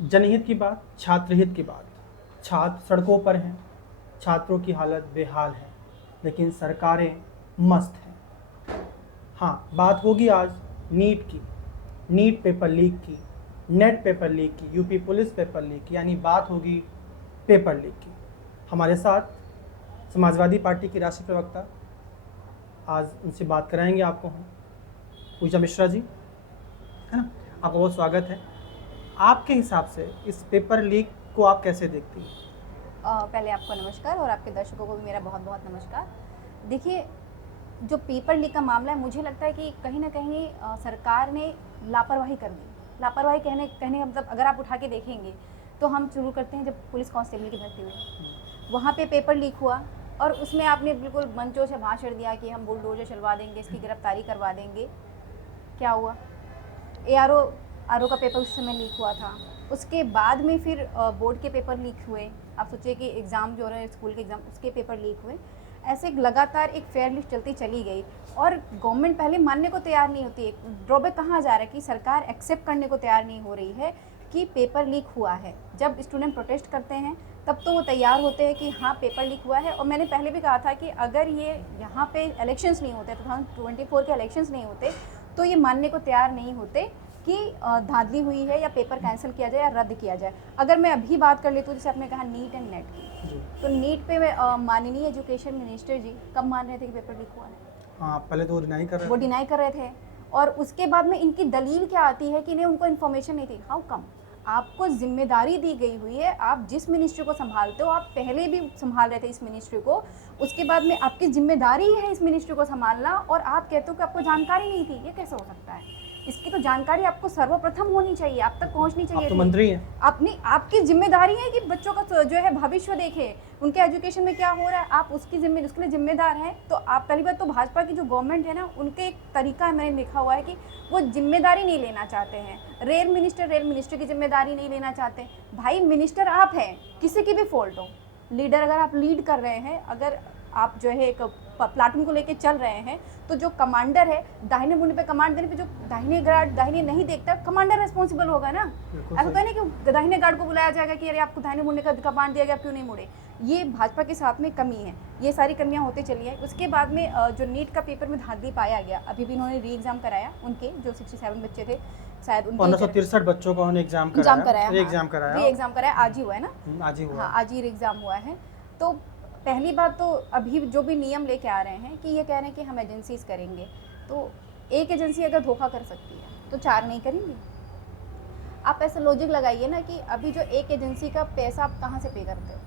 जनहित की बात, छात्रहित की बात। छात्र सड़कों पर हैं, छात्रों की हालत बेहाल है, लेकिन सरकारें मस्त हैं। हाँ, बात होगी आज नीट की, नीट पेपर लीक की, नेट पेपर लीक की, यूपी पुलिस पेपर लीक की, यानी बात होगी पेपर लीक की। हमारे साथ समाजवादी पार्टी की राष्ट्रीय प्रवक्ता, आज उनसे बात कराएंगे आपको हम, पूजा मिश्रा जी, है ना। आपका बहुत स्वागत है। आपके हिसाब से इस पेपर लीक को आप कैसे देखती हैं? पहले आपको नमस्कार और आपके दर्शकों को भी मेरा बहुत बहुत नमस्कार। देखिए, जो पेपर लीक का मामला है, मुझे लगता है कि कहीं ना कहीं सरकार ने लापरवाही कर दी। लापरवाही कहने कहने का मतलब अगर आप उठा के देखेंगे तो हम शुरू करते हैं जब पुलिस कांस्टेबल की भर्ती हुई, वहाँ पे पेपर लीक हुआ और उसमें आपने बिल्कुल मंचों से भाषण दिया कि हम बुलडोजर चलवा देंगे, इसकी गिरफ्तारी करवा देंगे। क्या हुआ? आर ओ का पेपर उस समय लीक हुआ था। उसके बाद में फिर बोर्ड के पेपर लीक हुए। आप सोचिए कि एग्ज़ाम जो है स्कूल के एग्ज़ाम, उसके पेपर लीक हुए। ऐसे लगातार एक फेयर लिस्ट चलती चली गई और गवर्नमेंट पहले मानने को तैयार नहीं होती है। ड्रॉबैक कहाँ जा रहा है कि सरकार एक्सेप्ट करने को तैयार नहीं हो रही है कि पेपर लीक हुआ है। जब स्टूडेंट प्रोटेस्ट करते हैं तब तो वो तैयार होते हैं कि हाँ पेपर लीक हुआ है। और मैंने पहले भी कहा था कि अगर ये यहाँ पे इलेक्शंस नहीं होते, 2024 के इलेक्शंस नहीं होते, तो ये मानने को तैयार नहीं होते कि धांधली हुई है या पेपर कैंसिल किया जाए या रद्द किया जाए। अगर मैं अभी बात कर लेती हूँ, जैसे आपने कहा नीट एंड नेट की, तो नीट पे माननीय एजुकेशन मिनिस्टर जी कब मान रहे थे कि पेपर लीक हुआ है? हाँ, पहले तो वो डिनाई कर रहे वो थे। डिनाई कर रहे थे और उसके बाद में इनकी दलील क्या आती है कि इन्हें उनको इन्फॉर्मेशन नहीं थी। How come? आपको जिम्मेदारी दी गई हुई है, आप जिस मिनिस्ट्री को संभालते हो, आप पहले भी संभाल रहे थे इस मिनिस्ट्री को, उसके बाद में आपकी जिम्मेदारी है इस मिनिस्ट्री को संभालना और आप कहते हो कि आपको जानकारी नहीं थी। ये कैसे हो सकता है? इसकी तो जानकारी आपको सर्वप्रथम होनी चाहिए, आप तक पहुंचनी चाहिए। आप तो मंत्री हैं। अपनी आपकी जिम्मेदारी है कि बच्चों का जो है भविष्य देखे, उनके एजुकेशन में क्या हो रहा है, आप उसके लिए जिम्मेदार हैं। तो आप पहली बात तो भाजपा की जो गवर्नमेंट है ना, उनके एक तरीका है, मैंने लिखा हुआ है कि वो जिम्मेदारी नहीं लेना चाहते हैं। रेल मिनिस्टर की जिम्मेदारी नहीं लेना चाहते। भाई मिनिस्टर आप हैं, किसी की भी फॉल्ट हो, लीडर अगर आप लीड कर रहे हैं, अगर आप जो है एक प्लाटून को लेके चल रहे हैं, तो जो कमांडर है, दाहिने मुंडे पे कमांड देने पे जो दाहिने गार्ड दाहिने नहीं देखता, कमांडर रिस्पॉन्सिबल होगा ना। ऐसा तो नहीं कि दाहिने गार्ड को बुलाया जाएगा कि अरे आपको दाहिने मुंडे का कमांड दिया गया, क्यों नहीं मुड़े। ये भाजपा के साथ में कमी है। ये सारी कमियां होती चली है। उसके बाद में जो नीट का पेपर में धांधली पाया गया, अभी भी इन्होंने री एग्जाम कराया, उनके जो 67 बच्चे थे शायद, 1563 बच्चों का उन्होंने एग्जाम कराया। री एग्जाम कराया, आज ही हुआ है ना। आज ही हुआ। हाँ, आज ही री एग्जाम हुआ है। तो पहली बात तो अभी जो भी नियम लेके आ रहे हैं कि ये कह रहे हैं कि हम एजेंसीज करेंगे, तो एक एजेंसी अगर धोखा कर सकती है तो 4 नहीं करेंगी। आप ऐसा लॉजिक लगाइए ना कि अभी जो एक एजेंसी का पैसा आप कहाँ से पे करते हो?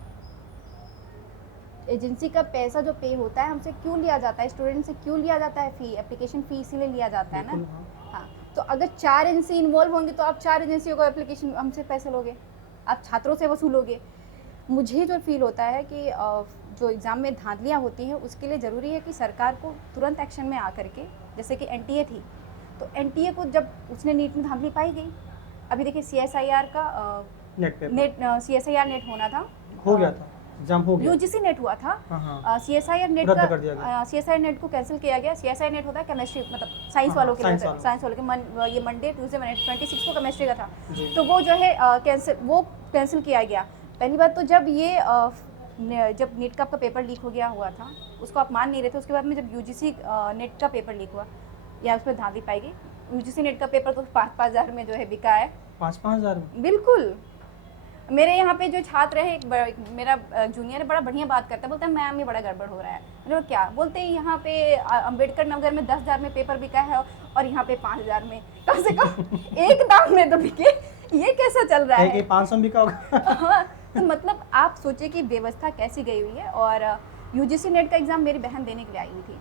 एजेंसी का पैसा जो पे होता है हमसे क्यों लिया जाता है, स्टूडेंट से क्यों लिया जाता है? फ़ी, एप्लीकेशन फ़ी इसीलिए लिया जाता है ना। हाँ, तो अगर 4 एजेंसी इन्वॉल्व होंगे तो आप 4 एजेंसियों को एप्लीकेशन हमसे पैसे लोगे, आप छात्रों से वसूलोगे। मुझे जो फील होता है कि जो एग्ज़ाम में धांधलियाँ होती हैं, उसके लिए ज़रूरी है कि सरकार को तुरंत एक्शन में आकर के, जैसे कि एनटीए थी, तो एनटीए को जब उसने नीट में धांधली पाई गई, अभी देखिए सीएसआईआर का सीएसआईआर नेट होना था, हो गया था, एग्जाम हो गया। यूजीसी नेट हुआ था, सीएसआईआर नेट रद्द कर दिया गया। का सीएसआईआर नेट को कैंसिल किया गया। सीएसआईआर नेट होता है केमिस्ट्री, मतलब साइंस वालों के लिए, साइंस वालों के ये मंडे ट्यूसडे 26 को केमिस्ट्री का था, तो वो जो है कैंसिल किया गया। पहली बात तो जब नीट का आपका पेपर लीक हो गया हुआ था, उसको आप मान नहीं रहे थे। उसके बाद में जब यूजीसी नेट का पेपर लीक हुआ या उस पर धांधली पाई गई, यूजीसी नेट का पेपर तो 5-5 हज़ार में जो है बिका है। 5-5 हज़ार में? बिल्कुल। मेरे यहाँ पे जो छात्र है, मेरा जूनियर है, बड़ा बढ़िया बात करता है, बोलता है मैम ये बड़ा गड़बड़ हो रहा है। मैंने क्या बोलते हैं, यहाँ पे अम्बेडकर नगर में 10 हज़ार में पेपर बिका है और यहाँ पे 5 हज़ार में, कम से कम एक दाम में तो बिके। ये कैसा चल रहा है? 500 में बिका होगा। हाँ, तो मतलब आप सोचिए कि व्यवस्था कैसी गई हुई है। और यूजीसी नेट का एग्ज़ाम मेरी बहन देने के लिए आई हुई थी।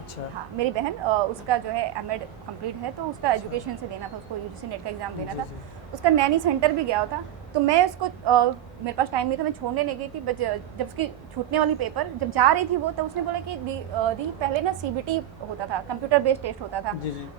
अच्छा। हाँ, मेरी बहन, उसका जो है एमएड कंप्लीट है, तो उसका एजुकेशन से देना था, उसको यूजीसी नेट का एग्ज़ाम देना था। उसका नैनी सेंटर भी गया था, तो मैं उसको मेरे पास टाइम नहीं था, मैं छोड़ने नहीं गई थी। जब उसकी छूटने वाली पेपर जब जा रही थी वो, तब उसने बोला कि दी पहले ना सीबीटी होता था, कंप्यूटर बेस्ड टेस्ट होता था,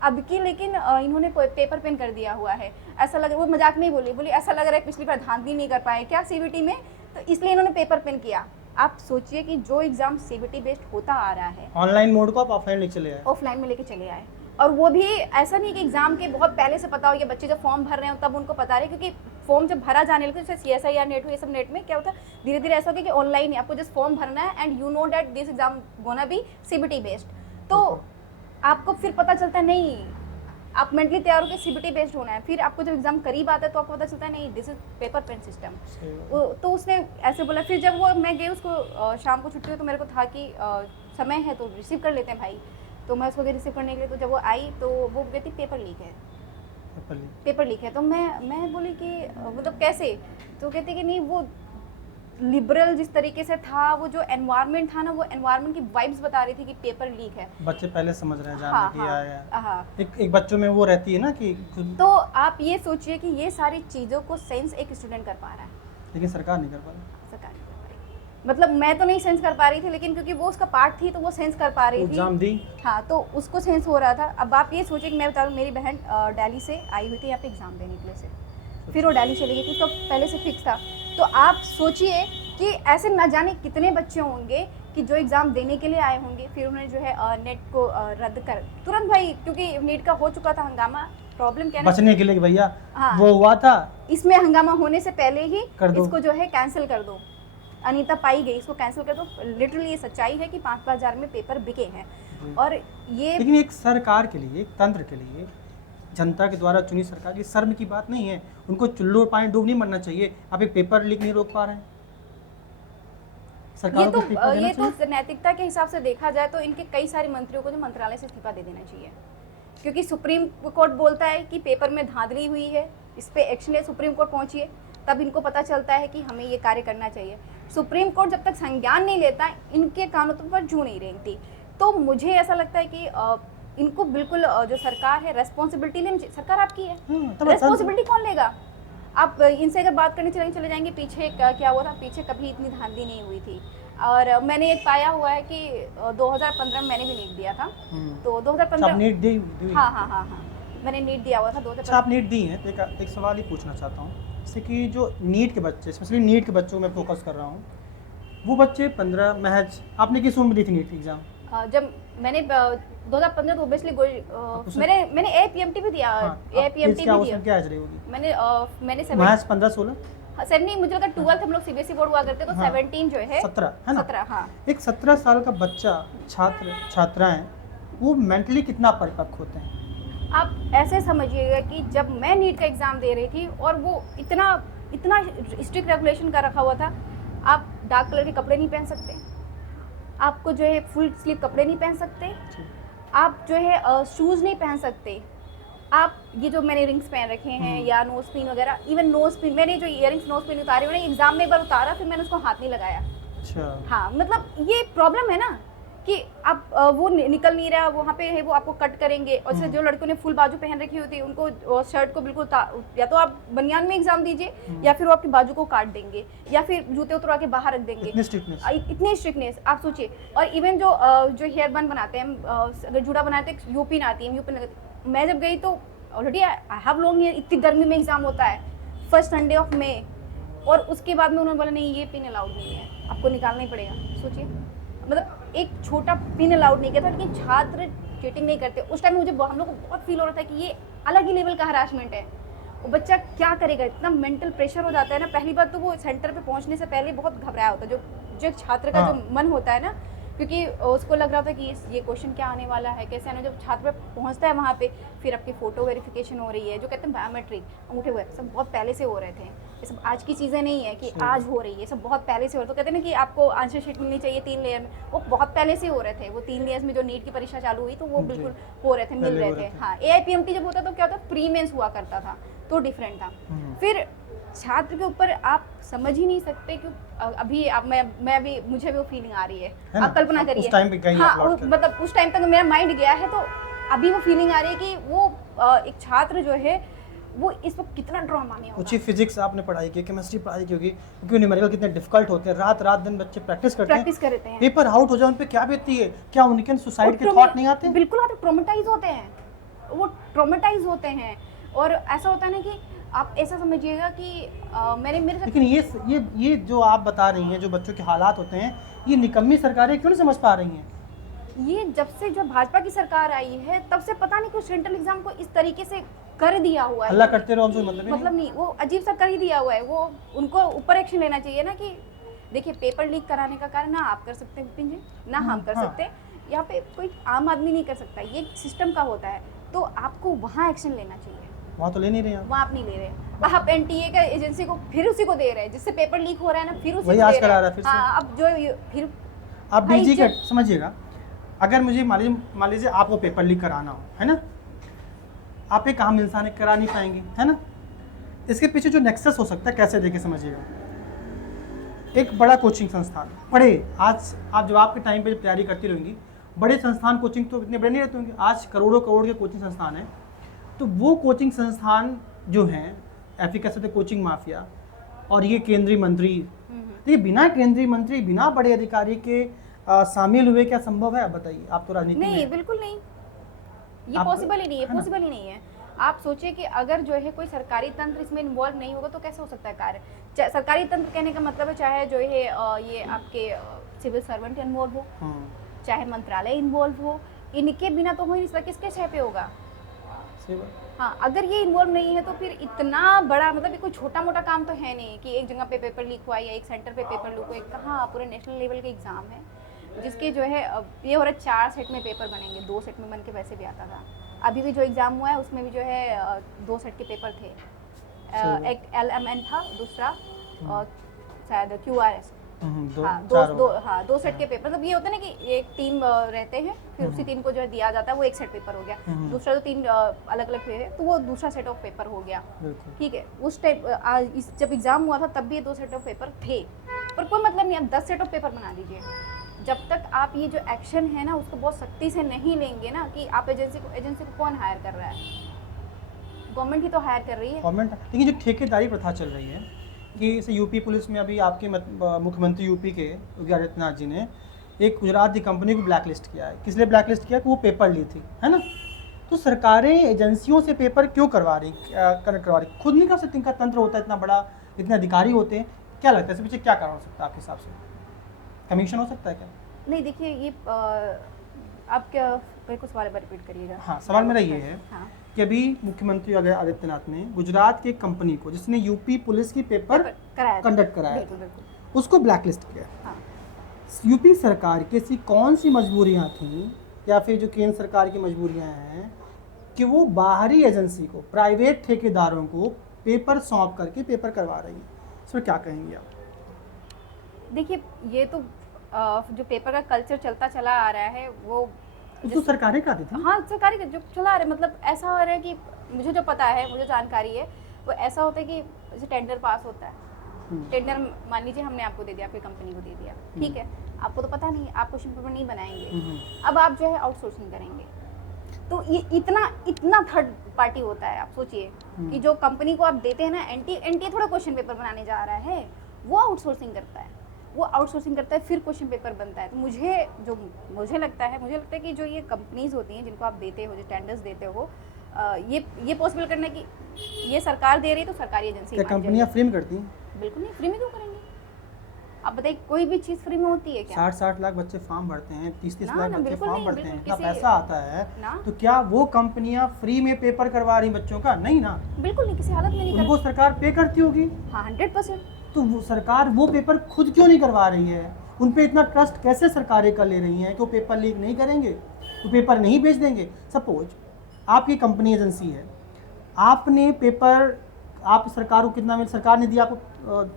अब की लेकिन इन्होंने पेपर पेन कर दिया हुआ है। ऐसा लग, वो मजाक नहीं बोली ऐसा लग रहा है पिछली बार धांधली नहीं कर पाए क्या सीबीटी में, तो इसलिए इन्होंने पेपर पेन किया। आप सोचिए कि जो एग्जाम सीबीटी बेस्ड होता आ रहा है, ऑनलाइन मोड को आप ऑफलाइन लेके चले आए, ऑफलाइन में लेके चले आए। और वो भी ऐसा नहीं कि एग्जाम के बहुत पहले से पता हो, या बच्चे जब फॉर्म भर रहे हो तब उनको पता रहे, क्योंकि फॉर्म जब भरा जाने लगे, जैसे CSIR नेट हो, ये सब नेट में क्या होता है, धीरे धीरे ऐसा हो गया कि ऑनलाइन है, आपको जस्ट फॉर्म भरना है and you know that this exam gonna be CBT based. तो आपको फिर पता चलता है नहीं, आप मेंटली तैयार होकर CBT बेस्ड होना है, फिर आपको जब एग्जाम करीब आता है तो आपको पता चलता है नहीं, this is paper pen system. तो उसने ऐसे बोला। फिर जब वो मैं गई उसको शाम को छुट्टी हुई तो मेरे को था कि समय है तो रिसीव कर लेते हैं भाई, तो मैं उसको गई रिसीव करने के लिए। तो जब वो आई तो वो कहती पेपर लीक है, पेपर लीक है। तो मैं बोली कि मतलब कैसे, तो कहती कि नहीं, वो लिबरल जिस तरीके से था, वो जो एनवायरनमेंट था ना, वो एनवायरनमेंट की वाइब्स बता रही थी कि पेपर लीक है। बच्चे पहले समझ रहे हैं, हाँ, जानने की आया हाँ। एक बच्चों में वो रहती है ना कि तो आप ये सोचिए कि ये सारी चीज़ों को सेंस एक स्टूडेंट कर पा रहा है, लेकिन सरकार नहीं कर पा रही। सरकार नहीं कर पा रही। मतलब मैं तो नहीं सेंस कर पा रही थी, लेकिन क्योंकि वो उसका पार्ट थी तो वो सेंस कर पा रही थी, एग्जाम दी। हाँ, तो उसको सेंस हो रहा था। अब आप ये सोचिए कि मैं बता रहा हूँ, मेरी बहन दिल्ली से आई हुई थी यहाँ पे एग्ज़ाम देने के लिए से, फिर वो दिल्ली चली गई थी, उसका पहले से फिक्स था। तो आप सोचिए कि ऐसे ना जाने कितने बच्चे होंगे कि जो एग्ज़ाम देने के लिए आए होंगे, फिर उन्होंने जो है नेट को रद्द कर तुरंत, भाई क्योंकि नीट का हो चुका था हंगामा, प्रॉब्लम क्या बचने के लिए कि भैया हाँ, वो हुआ था, इसमें हंगामा होने से पहले ही कर दो। इसको जो है कैंसिल कर दो, अनीता पाई गई, इसको कैंसिल कर दो। लिटरली ये सच्चाई है कि 5-5 हज़ार में पेपर बिके हैं। और ये लेकिन एक सरकार के लिए, एक तंत्र के लिए, जनता के द्वारा चुनी सरकार की शर्म की बात नहीं है, उनको चुल्लू पानी डूब नहीं मरना चाहिए। आप एक पेपर लीक नहीं रोक पा रहे हैं, सरकार ये को इस्तीफा देना चाहिए। तो नैतिकता के हिसाब से देखा जाए तो इनके कई सारे मंत्रियों को जो मंत्रालय से इस्तीफा दे देना चाहिए, क्योंकि सुप्रीम कोर्ट बोलता है कि पेपर में धांधली हुई है, इस पे एक्शन ले, सुप्रीम कोर्ट पहुंचिए, तब इनको पता चलता है कि हमें ये कार्य करना चाहिए। सुप्रीम कोर्ट जब तक संज्ञान नहीं लेता, इनके कानूनों पर जू नहीं रेंगती। तो मुझे ऐसा लगता है कि इनको बिल्कुल जो सरकार है रेस्पॉन्सिबिलिटी लेनी चाहिए। सरकार आपकी है, रेस्पॉन्सिबिलिटी कौन लेगा? आप इनसे अगर बात करने चले जाएंगे पीछे क्या हुआ था, पीछे कभी इतनी धांधली नहीं हुई थी। और मैंने एक पाया हुआ है कि 2015 में मैंने भी नीट दिया था, तो 2015 नीट दी? हाँ, मैंने नीट दिया हुआ था 2015। अच्छा, आप नीट दी हैं तो एक सवाल ही पूछना चाहता हूँ, जैसे कि जो नीट के बच्चे, स्पेशली नीट के बच्चों में फोकस कर रहा हूँ, वो बच्चे 15 महज, आपने किस उम्र में दी थी नीट एग्जाम? जब मैंने 2015 तो ऑब्वियसली मैंने APMT भी दिया, APMT भी दिया। क्या एज रही होगी? मैंने महज 15-16? सर नहीं, मुझे लगा 12 हम लोग CBSE बोर्ड हुआ करते तो 17 जो है 17 है ना? 17, हाँ। एक 17 साल का बच्चा, छात्राएं, वो मेंटली कितना परिपक्व होते हैं? आप ऐसे समझिएगा कि जब मैं नीट का एग्ज़ाम दे रही थी और वो इतना स्ट्रिक्ट रेगुलेशन का रखा हुआ था, आप डार्क कलर के कपड़े नहीं पहन सकते, आपको जो है फुल स्लीव कपड़े नहीं पहन सकते, आप जो है शूज़ नहीं पहन सकते, आप ये जो मैंने रिंग्स पहन रखे हैं या नोज पिन वगैरह, इवन नोज पिन, मैंने जो इयरिंग्स नोज पिन उतारे मैंने एग्जाम में एक बार उतारा, फिर मैंने उसको हाथ नहीं लगाया। अच्छा। हाँ, मतलब ये प्रॉब्लम है ना कि आप वो निकल नहीं रहा, वहाँ पे है वो आपको कट करेंगे। और जैसे जो लड़कों ने फुल बाजू पहन रखी होती है उनको शर्ट को बिल्कुल या तो आप बनियान में एग्जाम दीजिए या फिर वो आपकी बाजू को काट देंगे या फिर जूते उतरवा के बाहर रख देंगे। इतनी स्ट्रिक्टनेस आप सोचिए। और इवन जो हेयर बन बनाते हैं, अगर जूड़ा बनाते हैं, यूपिन आती है, यूपिन, मैं जब गई तो already I have long hair, इतनी गर्मी में एग्जाम होता है, फर्स्ट संडे ऑफ मे, और उसके बाद में उन्होंने बोला नहीं ये पिन अलाउड नहीं है, आपको निकालना ही पड़ेगा। सोचिए, मतलब एक छोटा पिन अलाउड नहीं किया था, लेकिन छात्र चीटिंग नहीं करते। उस टाइम मुझे हम लोग को बहुत फील हो रहा था कि ये अलग ही लेवल का हरासमेंट है। वो बच्चा क्या करेगा, इतना मेंटल प्रेशर हो जाता है ना। पहली बात तो वो सेंटर पे पहुंचने से पहले बहुत घबराया होता है, जो छात्र का जो मन होता है ना, क्योंकि उसको लग रहा था कि ये क्वेश्चन क्या आने वाला है, कैसे आने। जब छात्र पहुंचता है वहाँ पे, फिर आपकी फ़ोटो वेरिफिकेशन हो रही है, जो कहते हैं बायोमेट्रिक, अंगूठे हुए, सब बहुत पहले से हो रहे थे। ये सब आज की चीज़ें नहीं है कि आज हो रही है, सब बहुत पहले से हो रहे। तो कहते हैं ना कि आपको आंसर शीट मिलनी चाहिए 3 लेयर में, वो बहुत पहले से हो रहे थे। वो 3 लेयर्स में जो नीट की परीक्षा चालू हुई तो वो बिल्कुल हो रहे थे, मिल रहे थे। हाँ, AIPMT जब होता तो क्या होता, प्री मेंस हुआ करता था, तो डिफरेंट था। फिर छात्र के ऊपर आप समझ ही नहीं सकते कि अभी आप मैं अभी मुझे भी वो फीलिंग आ रही है। आप कल्पना करिए, उस टाइम पे कहीं मतलब उस टाइम तक मेरा माइंड गया है, तो अभी वो फीलिंग आ रही है कि वो एक छात्र जो है वो इस वक्त कितना ड्रामा में होगा। कुछ फिजिक्स आपने पढ़ाई की, केमिस्ट्री पढ़ाई की होगी, क्योंकि न्यूमेरिकल कितने डिफिकल्ट होते हैं, रात दिन बच्चे प्रैक्टिस करते हैं, पेपर आउट हो जाए उन पे क्या बीतती है, क्या उनके सुसाइड के थॉट नहीं आते? बिल्कुल आते, ट्रॉमेटाइज होते हैं, वो ट्रॉमेटाइज होते हैं। और ऐसा होता है ना कि आप ऐसा समझिएगा कि मेरे साथ, लेकिन ये जो आप बता रही हैं, जो बच्चों के हालात होते हैं, ये निकम्मी सरकारें क्यों नहीं समझ पा रही हैं? ये जब से जो भाजपा की सरकार आई है तब से पता नहीं क्यों सेंट्रल एग्जाम को इस तरीके से कर दिया हुआ है, हल्ला करते रहो हमसे मतलब नहीं, वो अजीब सा कर ही दिया हुआ है। वो उनको ऊपर एक्शन लेना चाहिए ना कि देखिए पेपर लीक कराने का कार्य ना आप कर सकते हैं विपिन जी, ना हम कर हाँ। सकते हैं, यहाँ पे कोई आम आदमी नहीं कर सकता, ये सिस्टम का होता है, तो आपको वहाँ एक्शन लेना चाहिए। वहाँ तो ले नहीं रहे हैं आप। वहाँ आप नहीं ले रहे, आप एनटीए का एजेंसी को फिर उसी को दे रहे हैं जिससे पेपर लीक हो रहा है ना, फिर उसी वही को दे आजकल रहे आ हैं। रहा है फिर से। हाँ, अब जो फिर आप भाई डीजी का जब- समझिएगा, अगर मुझे मान लीजिए आपको पेपर लीक कराना हो, है ना, आप एक आम इंसान है, करा नहीं पाएंगे, है ना। इसके पीछे जो नेक्सस हो सकता है, कैसे देखे समझिएगा, एक बड़ा कोचिंग संस्थान, बड़े, आज आप जब आपके टाइम पे जब तैयारी करती रहेंगी, बड़े संस्थान कोचिंग तो इतने बड़े नहीं रहते होंगे, आज करोड़ों करोड़ के कोचिंग संस्थान हैं। तो वो कोचिंग संस्थान जो हैं, ऐसे कह सकते कोचिंग माफिया, और ये केंद्रीय मंत्री, तो ये बिना केंद्रीय मंत्री, बिना बड़े अधिकारी के शामिल हुए क्या संभव है? आप बताइए, आप तो राजनीति नहीं, में। बिल्कुल नहीं, ये आप- पॉसिबल ही नहीं है, है ना? पॉसिबल ही नहीं है। आप सोचिए कि अगर जो है कोई सरकारी तंत्र इसमें इन्वॉल्व नहीं होगा तो कैसे हो सकता है कार्य। सरकारी तंत्र कहने का मतलब है चाहे जो है ये आपके सिविल सर्वेंट इन्वॉल्व हो, चाहे मंत्रालय इन्वॉल्व हो, इनके बिना तो हो ही नहीं सकता, किसके छह पे होगा। सही बात। हाँ, अगर ये इन्वॉल्व नहीं है तो फिर इतना बड़ा, मतलब ये कोई छोटा मोटा काम तो है नहीं कि एक जगह पे पेपर लीक हुआ या एक सेंटर पे पेपर लीक हुआ। कहाँ, पूरे नेशनल लेवल के एग्जाम है जिसके जो है ये हो रहा है 4 सेट में पेपर बनेंगे, 2 सेट में बन के वैसे भी आता था। अभी भी जो एग्ज़ाम हुआ है उसमें भी जो है 2 सेट के पेपर थे, एक LMN था, दूसरा शायद QRS। हाँ, दो सेट के पेपर, मतलब ये होता है ना कि एक टीम रहते हैं, फिर उसी टीम को जो है दिया जाता है, वो एक सेट पेपर हो गया, दूसरा जो 3 अलग अलग है तो वो दूसरा सेट ऑफ पेपर हो गया। ठीक है, उस टाइम जब एग्जाम हुआ था तब भी ये 2 सेट ऑफ पेपर थे, पर कोई मतलब नहीं, आप 10 सेट ऑफ पेपर बना दीजिए। जब तक आप ये जो एक्शन है ना उसको बहुत सख्ती से नहीं लेंगे ना, कि आप एजेंसी को कौन हायर कर रहा है, गवर्नमेंट ही तो हायर कर रही है। गवर्नमेंट, लेकिन जो ठेकेदारी प्रथा चल रही है कि जैसे यूपी पुलिस में अभी आपके मुख्यमंत्री यूपी के योगी आदित्यनाथ जी ने एक गुजरात की कंपनी को ब्लैकलिस्ट किया है। किस लिए ब्लैकलिस्ट किया? कि वो पेपर ली थी, है ना। तो सरकारें एजेंसियों से पेपर क्यों करवा रही, खुद नहीं कर सकती? इनका तंत्र होता है इतना बड़ा, इतने अधिकारी होते हैं, क्या लगता है इसके पीछे क्या कारण हो सकता है आपके हिसाब से? कमीशन हो सकता है क्या? नहीं, देखिए ये आप क्या, मेरे को सवाल बार रिपीट करिएगा। हाँ, सवाल मेरा ये है हाँ, कि अभी मुख्यमंत्री योगी आदित्यनाथ ने गुजरात की कंपनी को, जिसने यूपी पुलिस की पेपर कंडक्ट कराया, बिल्कुल बिल्कुल, उसको ब्लैकलिस्ट किया। हाँ। यूपी सरकार की ऐसी कौन सी मजबूरियां थी, या फिर जो केंद्र सरकार की मजबूरियां हैं कि वो बाहरी एजेंसी को, प्राइवेट ठेकेदारों को पेपर सौंप करके पेपर करवा रही है? इसमें क्या कहेंगे आप? देखिए, ये तो जो पेपर का कल्चर चलता चला आ रहा है वो तो सरकारें कराती थी। हाँ, सरकारी का जो चला आ रहा है, मतलब ऐसा हो रहा है कि मुझे जो पता है, मुझे जानकारी है, वो ऐसा होता है कि जैसे टेंडर पास होता है, टेंडर मान लीजिए हमने आपको दे दिया, आपकी कंपनी को दे दिया, ठीक है, आपको तो पता नहीं, आप क्वेश्चन पेपर नहीं बनाएंगे, अब आप जो है आउटसोर्सिंग करेंगे, तो ये इतना थर्ड पार्टी होता है। आप सोचिए कि जो कंपनी को आप देते हैं ना, एनटीए थोड़ा क्वेश्चन पेपर बनाने जा रहा है, वो आउटसोर्सिंग करता है, फिर क्वेश्चन पेपर बनता है। तो मुझे लगता है कि जो ये कंपनीज होती हैं जिनको आप देते हो, जो टेंडर्स देते हो, ये पॉसिबल करना है कि ये सरकार दे रही है तो सरकारी एजेंसी। क्या कंपनियां फ्री में करती हैं? बिल्कुल नहीं, फ्री में क्यों करेंगे? आप बताइए, कोई भी चीज़ फ्री में होती है क्या? 60-60 लाख बच्चे फॉर्म भरते हैं, 30-30 ना, लाख ना, बच्चे बिल्कुल फॉर्म नहीं, भरते हैं, बिल्कुल इतना पैसा आता है, ना। तो क्या वो कंपनियां फ्री में पेपर करवा रही बच्चों का? नहीं ना, बिल्कुल नहीं, किसी हालत में नहीं उनको सरकार पे करती होगी। हाँ, 100%। तो वो सरकार वो पेपर खुद क्यों नहीं करवा रही है? उन पे इतना ट्रस्ट कैसे सरकारें कर ले रही हैं कि वो पेपर लीक नहीं करेंगे, वो पेपर नहीं बेच देंगे? सपोज आपकी कंपनी एजेंसी है, आपने पेपर, आप सरकार को कितना, सरकार ने दिया आपको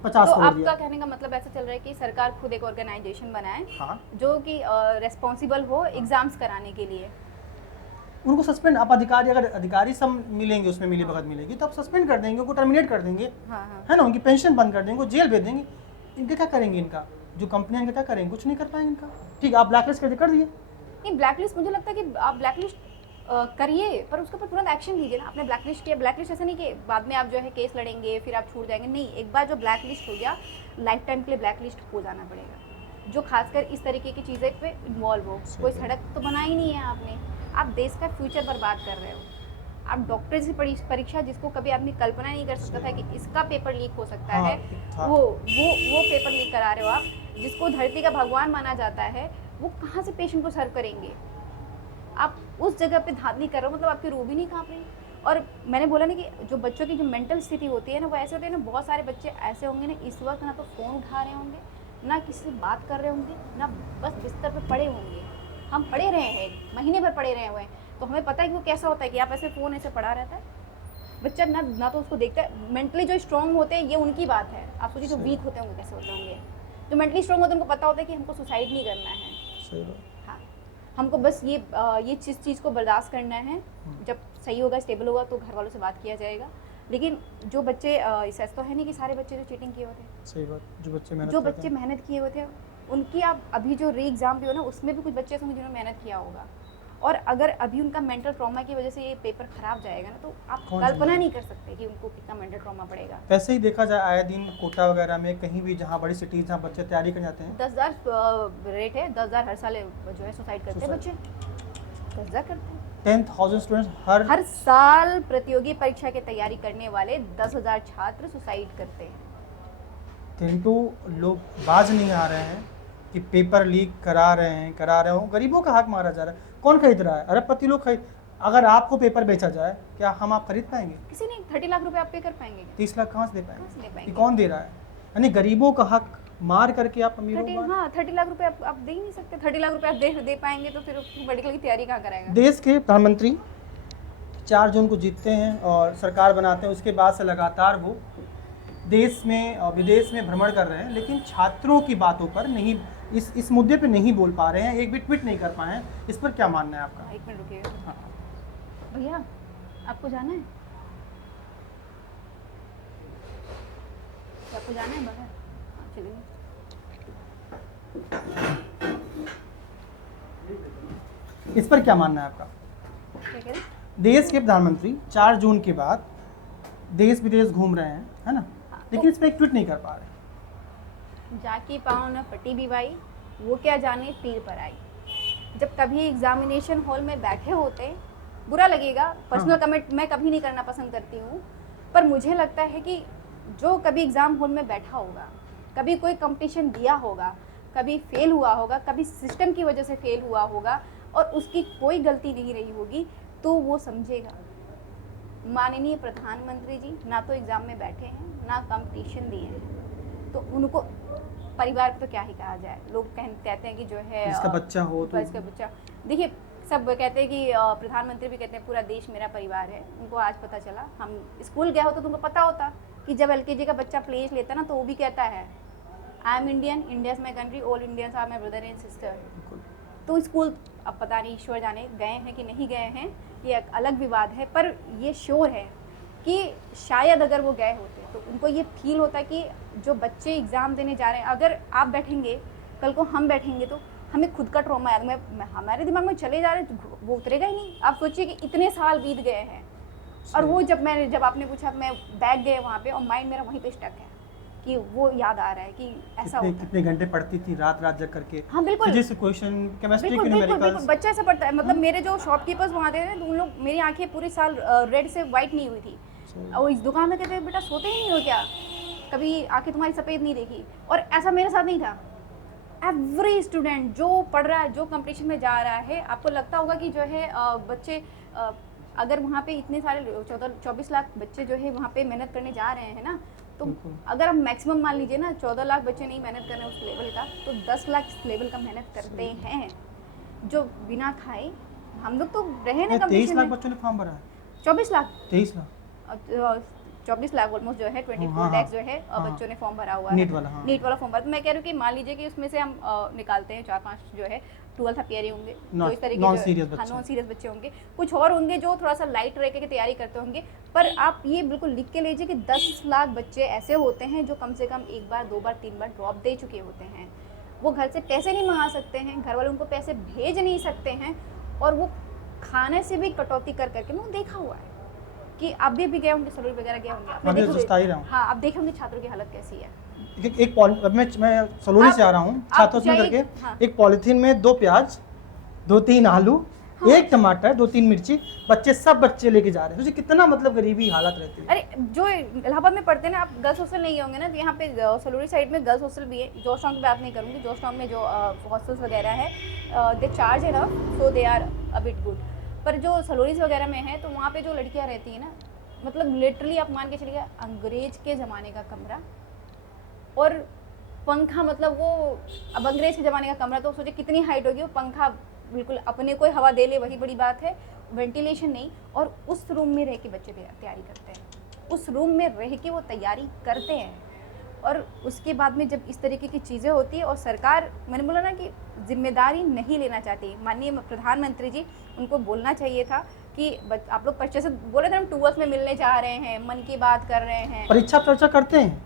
50 तो करोड़ आपका दिया। कहने का मतलब ऐसा चल रहा है कि सरकार खुद एक ऑर्गेनाइजेशन बनाए, हाँ, जो कि रेस्पॉन्सिबल हो एग्जाम्स कराने के लिए। उनको सस्पेंड, आप अधिकारी, अगर अधिकारी सब मिलेंगे, उसमें मिली भगत मिलेगी, तो आप सस्पेंड कर देंगे, उनको टर्मिनेट कर देंगे, हाँ, हाँ। है ना, उनकी पेंशन बंद कर देंगे, उनको जेल भेज देंगे। इनके क्या करेंगे? इनका जो कंपनियां, इनका क्या करेंगे? कुछ नहीं कर पाएंगे इनका। ठीक है, आप ब्लैकलिस्ट कर दिए। नहीं, ब्लैकलिस्ट, मुझे लगता है कि आप ब्लैकलिस्ट करिए, पर उसके ऊपर तुरंत एक्शन लीजिए ना। आपने ब्लैकलिस्ट किया, ब्लैकलिस्ट ऐसा नहीं कि बाद में आप जो है केस लड़ेंगे फिर आप छूट जाएंगे, नहीं, एक बार जो ब्लैकलिस्ट हो गया, लाइफ टाइम के लिए ब्लैकलिस्ट हो जाना पड़ेगा। जो खासकर इस तरीके की चीज़ें पे इन्वॉल्व हो, कोई सड़क तो बनाई नहीं है आपने, आप देश का फ्यूचर बर्बाद कर रहे हो। आप डॉक्टर की परीक्षा, जिसको कभी आदमी कल्पना नहीं कर सकता था कि इसका पेपर लीक हो सकता है, वो पेपर लीक करा रहे हो आप। जिसको धरती का भगवान माना जाता है, वो कहाँ से पेशेंट को सर्व करेंगे? आप उस जगह पे धांधली कर रहे हो, मतलब आपकी रूह भी नहीं काँप रही। और मैंने बोला ना कि जो बच्चों की जो मेंटल स्थिति होती है ना, वो ऐसे होते हैं ना, बहुत सारे बच्चे ऐसे होंगे ना इस वक्त, ना तो फ़ोन उठा रहे होंगे, ना किसी से बात कर रहे होंगे, ना बस बिस्तर पे पड़े होंगे। हम पड़े रहे हैं, महीने भर पड़े रहे हुए हैं, तो हमें पता है कि वो कैसा होता है कि आप ऐसे फ़ोन ऐसे पड़ा रहता है, बच्चा ना तो उसको देखता है। मेंटली जो स्ट्रांग होते हैं ये उनकी बात है, आप सोचिए जो वीक होते होंगे कैसे होते होंगे। जो मेंटली स्ट्रांग होते हैं उनको पता होता है कि हमको सुसाइड नहीं करना है। सही बात। हाँ, हमको बस ये चीज़ को बर्दाश्त करना है। जब सही होगा, स्टेबल होगा, तो घर वालों से बात किया जाएगा। लेकिन जो बच्चे ऐसा तो है नहीं कि सारे बच्चे जो चीटिंग किए होते हैं। सही बात। जो बच्चे मेहनत किए होते हैं उनकी, आप अभी जो री एग्ज़ाम भी हो ना, उसमें भी कुछ बच्चे ऐसे होंगे जिन्होंने मेहनत किया होगा, और अगर अभी उनका मेंटल ट्रॉमा की वजह से ये पेपर खराब जाएगा ना, तो आप कल्पना नहीं कर सकते कि उनको कितना मेंटल ट्रॉमा पड़ेगा। वैसे ही देखा जाए आए दिन कोटा वगैरह में कहीं भी जहाँ बड़ी सिटीज जहाँ बच्चे तैयारी कर जाते हैं 10,000 रेट है, 10,000 हर साल जो है सुसाइड करते हैं बच्चे, 10,000 करते हैं 10,000 स्टूडेंट्स हर साल। प्रतियोगी परीक्षा की तैयारी करने वाले 10,000 छात्र सुसाइड करते हैं। किंतु लोग बाज नहीं आ रहे हैं कि पेपर लीक करा रहे हो, गरीबों का हक मारा जा रहा है। कौन खरीद रहा है? अरबपति लोग खरीद। अगर आपको पेपर बेचा जाए, क्या आप खरीद पाएंगे? किसी नहीं। 30 लाख रुपए आप पे कर पाएंगे? 30 लाख कहाँ से दे कहाँ से दे पाएंगे? पाएंगे? ये कौन दे रहा है? यानी गरीबों का हक मार करके आप अमीरों को। हाँ, 30 लाख रुपए आप दे ही नहीं सकते। 30 लाख रुपए आप दे पाएंगे तो फिर मेडिकल की तैयारी कहाँ कराएगा? देश के प्रधानमंत्री 4 जून को जीतते हैं और सरकार बनाते हैं, उसके बाद से लगातार वो देश में और विदेश में भ्रमण कर रहे हैं, लेकिन छात्रों की बातों पर नहीं, इस मुद्दे पे नहीं बोल पा रहे हैं, एक भी ट्वीट नहीं कर पाए हैं। इस पर क्या मानना है आपका? 1 मिनट रुकिएगा। हाँ भैया, आपको जाना है? आपको जाना है बाहर? हाँ, चलिए। इस पर क्या मानना है आपका? क्या कह रहे हैं? देश के प्रधानमंत्री 4 जून के बाद देश विदेश घूम रहे हैं, है ना, लेकिन इस पर एक ट्वीट नहीं कर पा रहे। जाकी पाँव न फटी भी भाई, वो क्या जाने तीर पर आई। जब कभी एग्जामिनेशन हॉल में बैठे होते, बुरा लगेगा, पर्सनल कमेंट मैं कभी नहीं करना पसंद करती हूँ, पर मुझे लगता है कि जो कभी एग्ज़ाम हॉल में बैठा होगा, कभी कोई कंपटीशन दिया होगा, कभी फेल हुआ होगा, कभी सिस्टम की वजह से फेल हुआ होगा और उसकी कोई गलती नहीं रही होगी, तो वो समझेगा। माननीय प्रधानमंत्री जी ना तो एग्ज़ाम में बैठे हैं, ना कंपटीशन दिए हैं, तो उनको परिवार को तो क्या ही कहा जाए। लोग कहते हैं कि जो है इसका बच्चा हो तो इसका बच्चा, देखिए सब कहते हैं कि प्रधानमंत्री भी कहते हैं पूरा देश मेरा परिवार है। उनको आज पता चला। हम स्कूल गया होता तो तुमको पता होता कि जब LKG का बच्चा प्लेज लेता ना, तो वो भी कहता है I am Indian, India is my country, all Indians are my brother and sister. तो स्कूल अब पता नहीं ईश्वर जाने गए हैं कि नहीं गए हैं, ये एक अलग विवाद है, पर ये श्योर है कि शायद अगर वो गए होते तो उनको ये फील होता कि जो बच्चे एग्ज़ाम देने जा रहे हैं, अगर आप बैठेंगे, कल को हम बैठेंगे, तो हमें खुद का ट्रॉमा याद हमारे दिमाग में चले जा रहे हैं, वो उतरेगा ही नहीं। आप सोचिए कि इतने साल बीत गए हैं, और वो जब आपने पूछा, मैं बैठ गए वहाँ पे और माइंड मेरा वहीं पे स्टक है कि वो याद आ रहा है कि ऐसा कितने घंटे पढ़ती थी रात जग करके। हाँ बिल्कुल, फिजिक्स क्वेश्चन, केमिस्ट्री के न्यूमेरिकल्स। बच्चा ऐसा पढ़ता है। मतलब मेरे जो शॉपकीपर्स वहाँ थे उन लोग, मेरी आंखें पूरी साल रेड से वाइट नहीं हुई थी, और इस दुकान में कहते हैं बेटा सोते ही नहीं हो क्या, कभी आंखें तुम्हारी सफ़ेद नहीं देखी। और ऐसा मेरे साथ नहीं था। एवरी स्टूडेंट जो पढ़ रहा है, जो कंपटीशन में जा रहा है, आपको लगता होगा कि जो है बच्चे अगर वहाँ पे इतने सारे 24 लाख बच्चे जो है वहाँ पे मेहनत करने जा रहे हैं ना, तो अगर हम मैक्सिमम मान लीजिए ना 14 लाख बच्चे नहीं मेहनत कर रहे हैं उस लेवल का, तो 10 लाख इस लेवल का मेहनत करते हैं जो बिना खाए। हम लोग तो रहे ना, 23 लाख बच्चों ने फॉर्म भरा है। 24 लाख 23 लाख 24 लाख ऑलमोस्ट जो है 24 लाख जो है बच्चों ने फॉर्म भरा हुआ है, नीट वाला फॉर्म भरा। तो मैं कह रही हूँ कि मान लीजिए कि उसमें से हम निकालते हैं 4-5 जो है 12th अपियर होंगे, जो इस तरीके नॉन सीरियस बच्चे होंगे, कुछ और होंगे जो थोड़ा सा लाइट रह के तैयारी करते होंगे। पर आप ये बिल्कुल लिख के लीजिए कि 10 लाख बच्चे ऐसे होते हैं जो कम से कम 1 बार 2 बार 3 बार ड्रॉप दे चुके होते हैं। वो घर से पैसे नहीं मंगा सकते हैं, घर वाले उनको पैसे भेज नहीं सकते हैं, और वो खाने से भी कटौती कर करके मैं देखा हुआ है कि आप भी गए होंगे, सलूरी वगैरह गए होंगे, हाँ आप देखे होंगे छात्रों की हालत कैसी है। मैं सलूरी से आ रहा हूँ, छात्रों में करके हाँ। एक पॉलिथीन में 2 प्याज, 2-3 आलू, हाँ। 1 टमाटर, 2-3 मिर्ची, सब बच्चे लेके जा रहे हैं। सोचिए कितना मतलब गरीबी हालत रहती है। अरे जो इलाहाबाद में पढ़ते हैं ना, आप गर्ल्स हॉस्टल नहीं होंगे ना, तो यहाँ पे सलूरी साइड में गर्ल्स हॉस्टल भी है। जॉर्ज टाउन की बात नहीं करूँगी, जॉर्ज टाउन में जो हॉस्टल्स वगैरह है, they charge enough, so they are a bit good. पर जो सलोरीज वगैरह में है तो वहाँ पे जो लड़कियाँ रहती हैं ना, मतलब लिटरली आप मान के चलिए अंग्रेज के ज़माने का कमरा और पंखा, मतलब वो अब अंग्रेज के ज़माने का कमरा तो सोचिए कितनी हाइट होगी, वो पंखा बिल्कुल अपने को हवा दे ले वही बड़ी बात है, वेंटिलेशन नहीं। और उस रूम में रह के बच्चे तैयारी करते हैं, उस रूम में रह के वो तैयारी करते हैं। और उसके बाद में जब इस तरीके की चीज़ें होती है और सरकार, मैंने बोला ना कि जिम्मेदारी नहीं लेना चाहती, माननीय प्रधानमंत्री जी उनको बोलना चाहिए था कि आप लोग बच्चे से बोले थे हम टूअर्स में मिलने जा रहे हैं, मन की बात कर रहे हैं, परीक्षा पर चर्चा करते हैं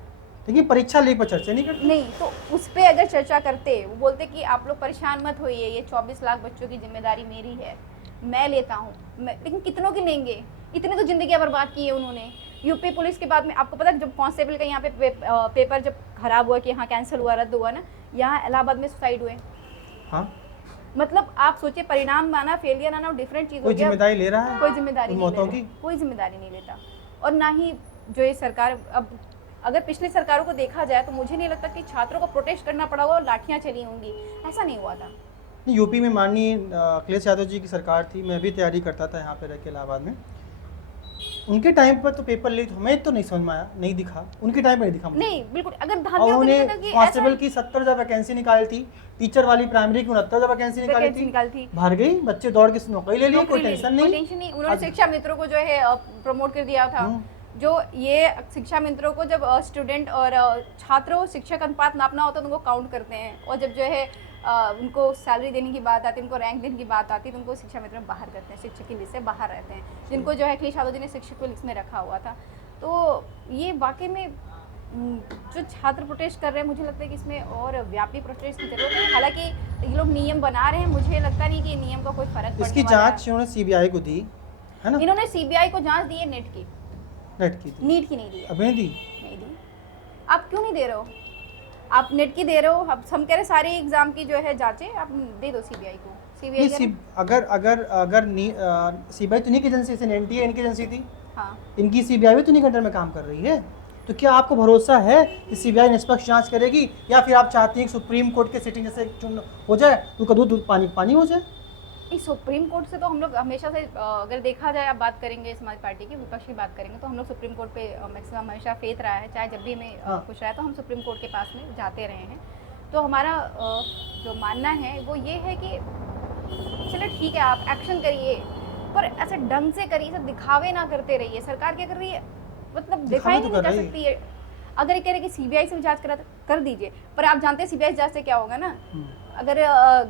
लेकिन परीक्षा ले पर चर्चा नहीं करते। नहीं तो उस पर अगर चर्चा करते, वो बोलते कि आप लोग परेशान मत होइए, ये 24 लाख बच्चों की जिम्मेदारी मेरी है, मैं लेता हूँ, लेकिन कितनों की लेंगे, इतने तो जिंदगी बर्बाद की है उन्होंने। यूपी पुलिस के बाद में आपको पता है जब कांस्टेबल का यहाँ पे पेपर जब खराब हुआ कि यहाँ कैंसिल हुआ, रद्द हुआ ना, यहाँ इलाहाबाद में सुसाइड हुए। हाँ, मतलब आप सोचिए परिणाम आना, फेलियर आना डिफरेंट चीज हो कोई गया। जिम्मेदारी ले रहा है? कोई जिम्मेदारी नहीं मौतों ले की रहा, कोई जिम्मेदारी नहीं लेता। और ना ही जो ये सरकार, अब अगर पिछली सरकारों को देखा जाए तो मुझे नहीं लगता कि छात्रों को प्रोटेस्ट करना पड़ा होगा और लाठियां चली होंगी, ऐसा नहीं हुआ था। यूपी में माननीय अखिलेश यादव जी की सरकार थी, मैं भी तैयारी करता था यहाँ पे रह के इलाहाबाद में। उनके टाइम पर तो पेपर लीक हमें तो नहीं समझ में आया, नहीं दिखा, उनके टाइम में नहीं दिखा मुझे। नहीं बिल्कुल, अगर और उन्होंने कांस्टेबल की 70,000 वैकेंसी निकाली थी, टीचर वाली प्राइमरी की 69,000 वैकेंसी निकाली थी, भर गई, बच्चे दौड़ के नौकरी ले ली, कोई टेंशन नहीं। उन्होंने शिक्षा मित्रों को जो है प्रमोट कर दिया था। जो ये शिक्षा मित्रों को जब स्टूडेंट और छात्रों शिक्षक अनुपात नापना होता है तो उनको काउंट करते हैं, और जब जो है उनको सैलरी देने की बात आती है, उनको रैंक देने की बात आती है तो उनको शिक्षा मित्र में बाहर करते हैं, शिक्षक की लिस्ट से बाहर रहते हैं, जिनको जो है अखिलेश यादव जी ने शिक्षक को लिस्ट में रखा हुआ था। तो ये वाकई में जो छात्र प्रोटेस्ट कर रहे हैं, मुझे लगता है कि इसमें और व्यापी प्रोटेस्ट की जरूरत है। हालांकि ये लोग नियम बना रहे हैं, मुझे लगता नहीं कि नियम का कोई फर्क पड़ने इसकी वाला है। जांच इन्होंने सीबीआई को दी है ना? इन्होंने सीबीआई को जांच दी है, नेट की थी, नीट की नहीं दी है। अभी नहीं दी। आप क्यों नहीं दे रहे हो? आप नेट की दे रहे हो, अब हम कह रहे सारे एग्जाम की जो है जांचें आप दे दो सीबीआई को। सीबीआई अगर सीबीआई तो नहीं की एजेंसी से, एनटीए इनकी एजेंसी थी। हाँ, इनकी सीबीआई भी तो नहीं अंडर में काम कर रही है, तो क्या आपको भरोसा है कि सीबीआई निष्पक्ष जांच करेगी, या फिर आप चाहती हैं कि सुप्रीम कोर्ट के सिटिंग जैसे चुन हो जाए, दूध का दूध पानी पानी हो जाए? इस सुप्रीम कोर्ट से तो हम लोग हमेशा से अगर देखा जाए, आप बात करेंगे समाज पार्टी की, विपक्ष की बात करेंगे तो हम लोग सुप्रीम कोर्ट पे मैक्सिमम हमेशा फेथ रहा है, चाहे जब भी हमें कुछ रहा है तो हम सुप्रीम कोर्ट के पास में जाते रहे हैं। तो हमारा जो मानना है वो ये है कि चलो ठीक है, आप एक्शन करिए, पर ऐसे ढंग से करिए, ऐसे दिखावे ना करते रहिए। सरकार क्या कर रही है, मतलब दिखाई नहीं कर सकती है। अगर ये कह रहे कि सीबीआई से जांच कर दीजिए, पर आप जानते हैं सीबीआई जांच से क्या होगा ना, अगर